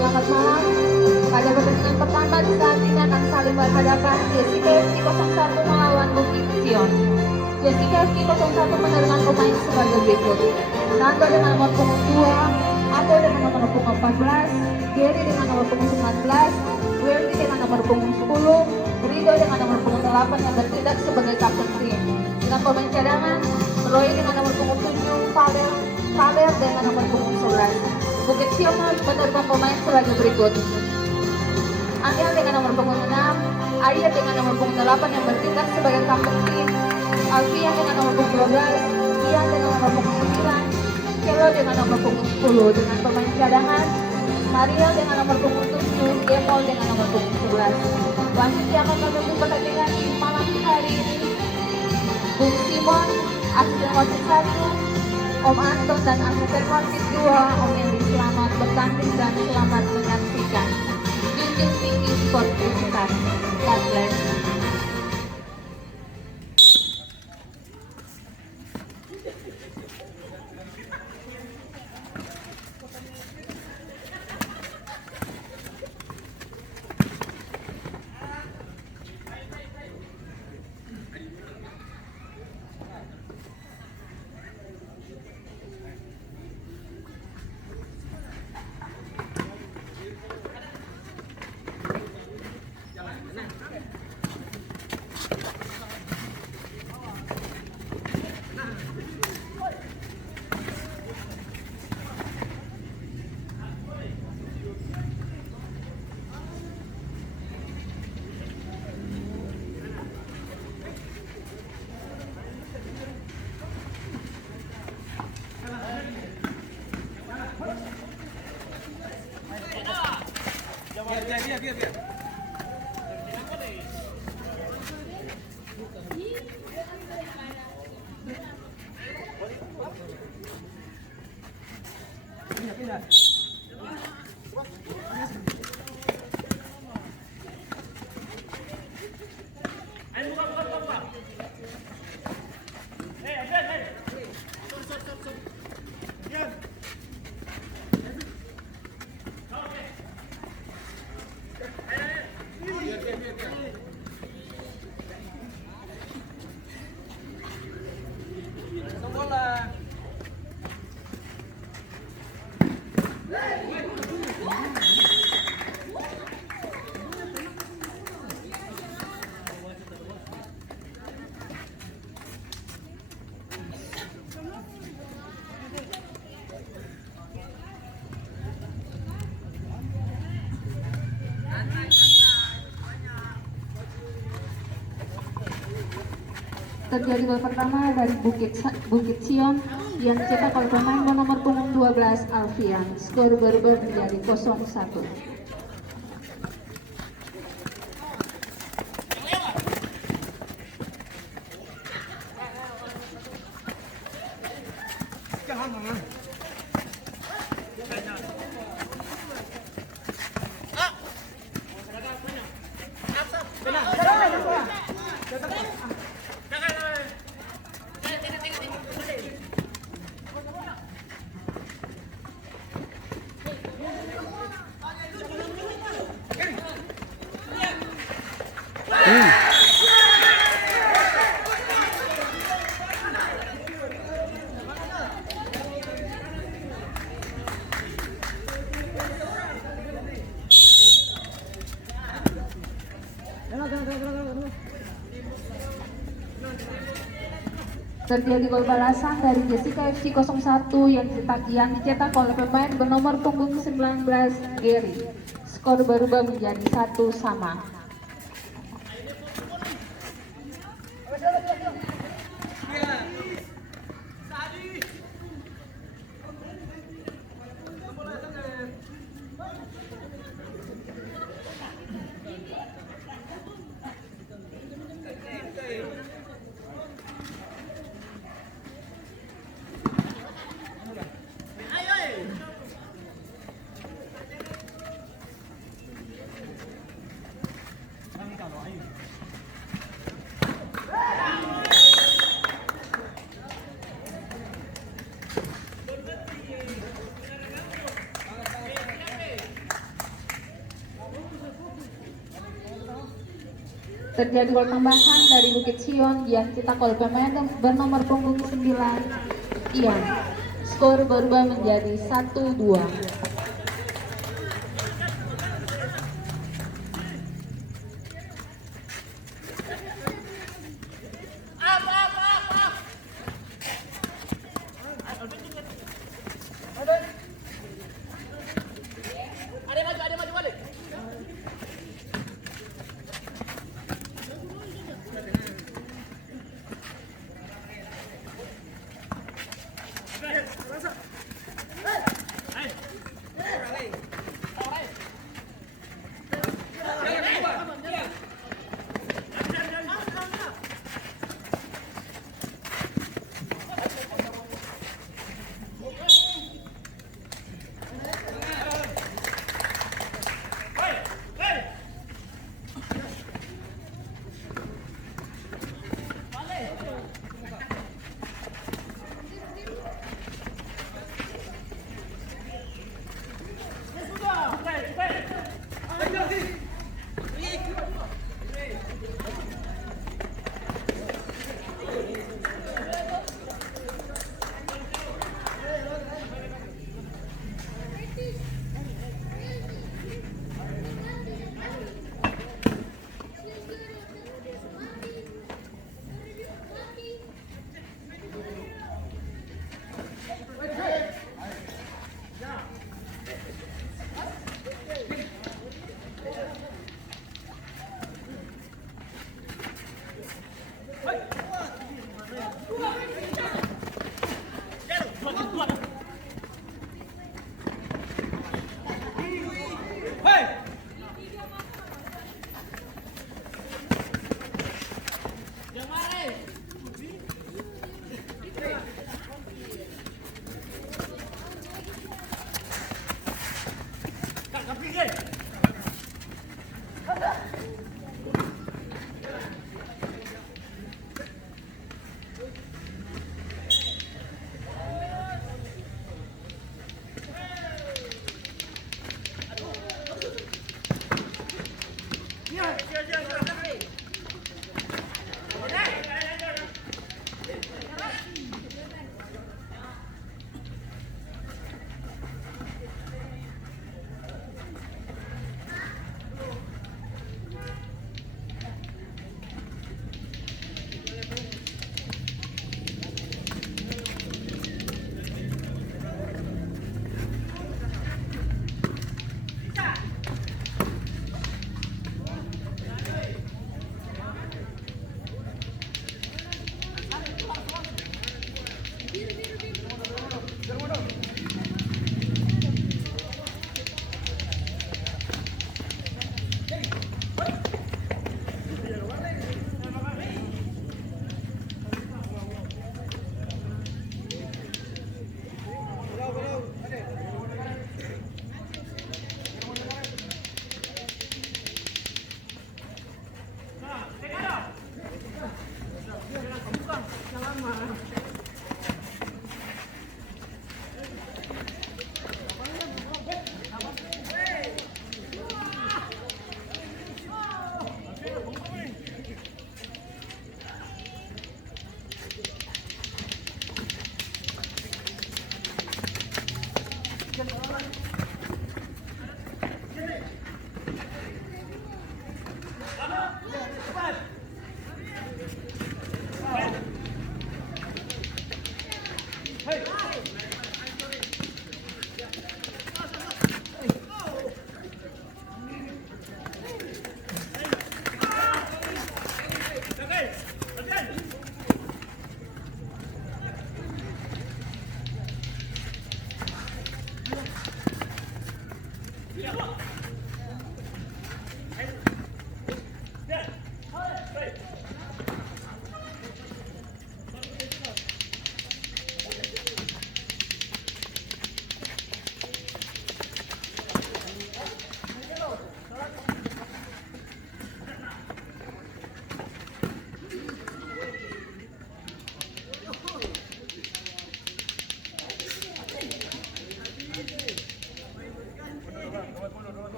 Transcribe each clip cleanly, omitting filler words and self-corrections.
Selamat malam. Pada pertandingan pertama disajikan akan saling berhadapan Jessica FC 01 melawan Bukit Sion. Jessica FC 01 menerima pemain sebagai berikut. Nando dengan nomor punggung 2, Apo dengan nomor punggung 14, Gary dengan nomor punggung 19, Weldy dengan nomor punggung 10, Rido dengan nomor punggung 8 yang bertindak sebagai kapten tim. Dengan pemain cadangan, Roy dengan nomor punggung 7, Valer dengan nomor punggung 11. Bukit Sion menerima pemain sebagai berikut. Angel dengan nomor punggung 6, Ayat dengan nomor punggung 8 yang bertindak sebagai kapten tim, Alfian dengan nomor punggung 12, Ian dengan nomor punggung 9, Kelo dengan nomor punggung 10. Dengan pemain cadangan, Maria dengan nomor punggung 7, Gemol dengan nomor punggung 11. Wasit yang akan memimpin pertandingan di malam hari ini, Bung Simon, asisten wasit 1, Om Anton dan asisten wasit 2, Om Endi. Selamat bertanding dan selamat menyaksikan. Junjung tinggi sportivitas. God bless. Biar. Pindah. Ayo buka. Hey. Stop. Diam. Terjadi gol pertama dari Bukit Sion yang dicetak oleh pemain nomor punggung 12 Alfian. Skor berubah menjadi 0-1. Terjadi gol balasan dari Jessica FC 01 yang dicetak oleh pemain bernomor punggung 19 Gary. Skor berubah menjadi 1-1. Terjadi gol tambahan dari Bukit Sion yang cetak oleh pemain bernomor punggung 9 Ian. Skor berubah menjadi 1-2. Ada maju balik.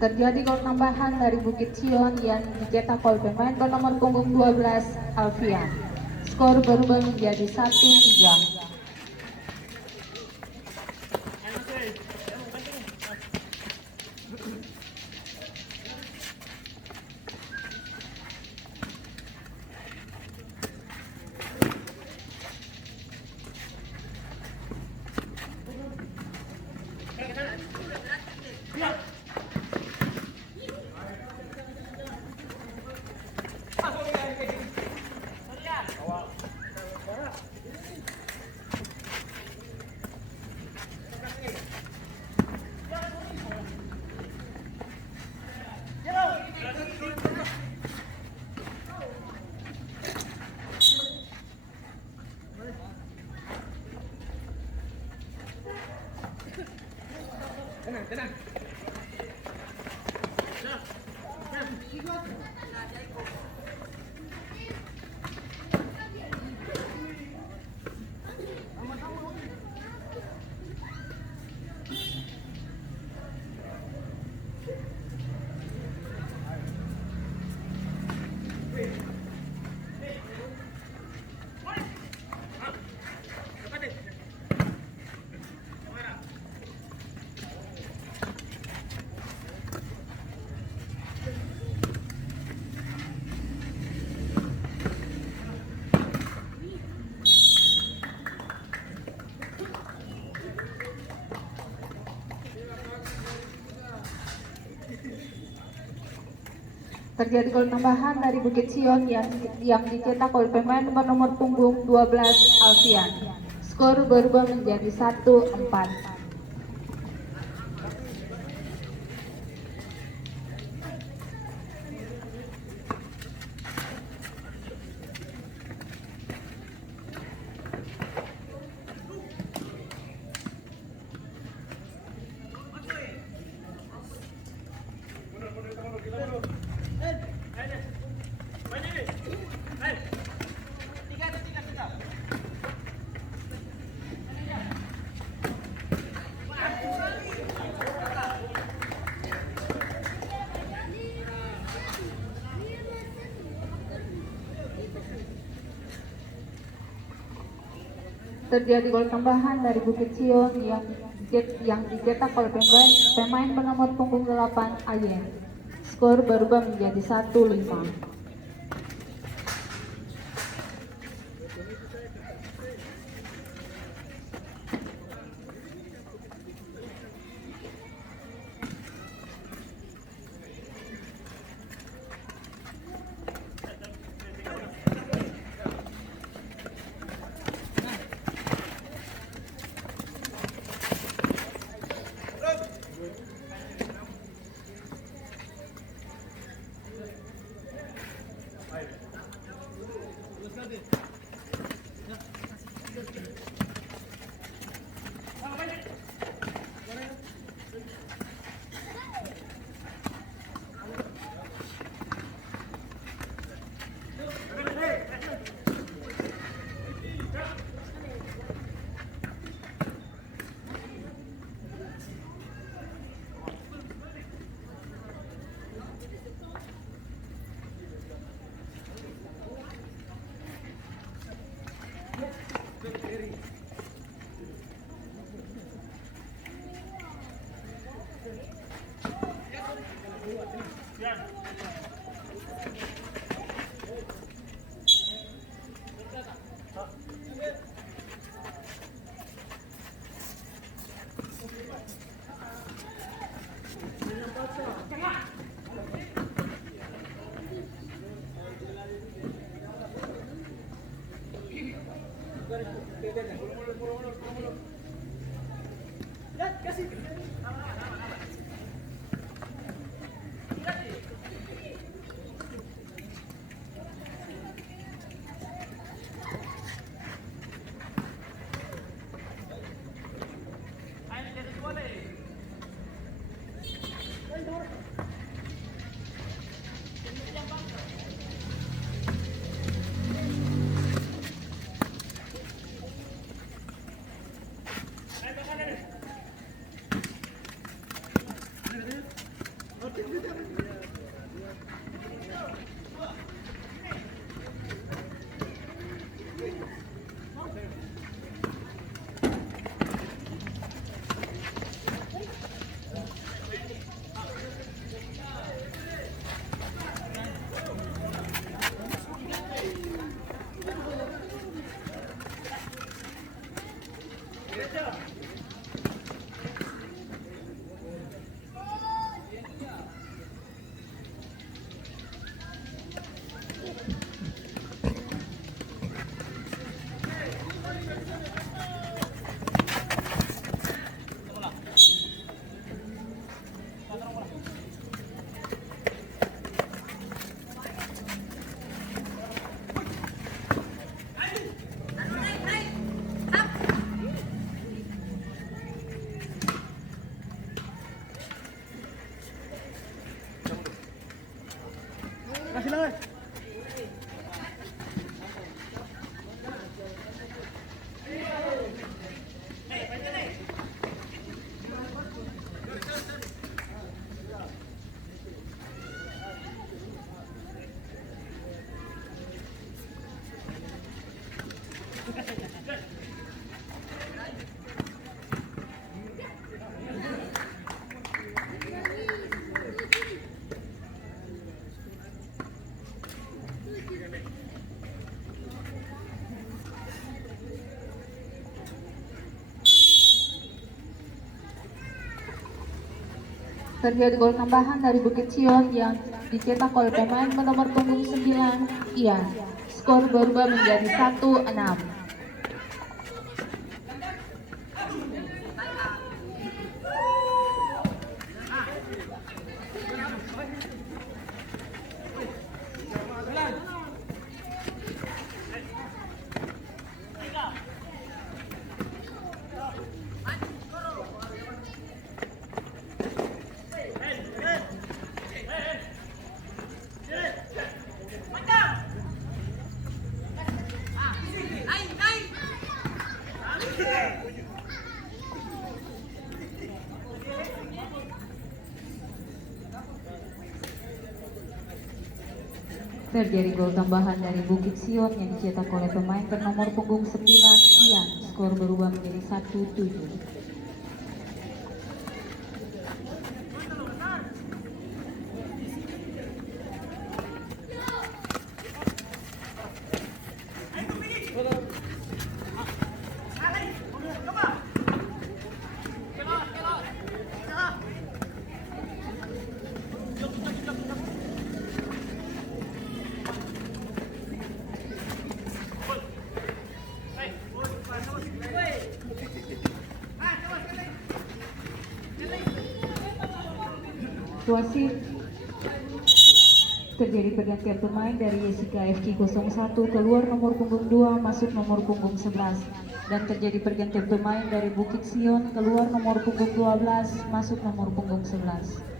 Terjadi gol tambahan dari Bukit Sion yang dicetak oleh pemain bernomor punggung 12 Alfian. Skor berubah menjadi 1-3. Terjadi gol tambahan dari Bukit Sion yang dicetak oleh pemain bernomor punggung 12 Alfian. Skor berubah menjadi 1-4. Terjadi gol tambahan dari Bukit Sion yang dicetak oleh pemain bernomor punggung 8 Ayen. Skor berubah menjadi 1-5. Kasih lang. Terjadi gol tambahan dari Bukit Sion yang dicetak oleh pemain nomor punggung 9, Ian. Skor berubah menjadi 1-6. Terjadi gol tambahan dari Bukit Sion yang dicetak oleh pemain bernomor punggung 9, Ian. Skor berubah menjadi 1-7. Wasit terjadi pergantian pemain dari Jessica FC 01 keluar nomor punggung 2 masuk nomor punggung 11 dan terjadi pergantian pemain dari Bukit Sion keluar nomor punggung 12 masuk nomor punggung 11.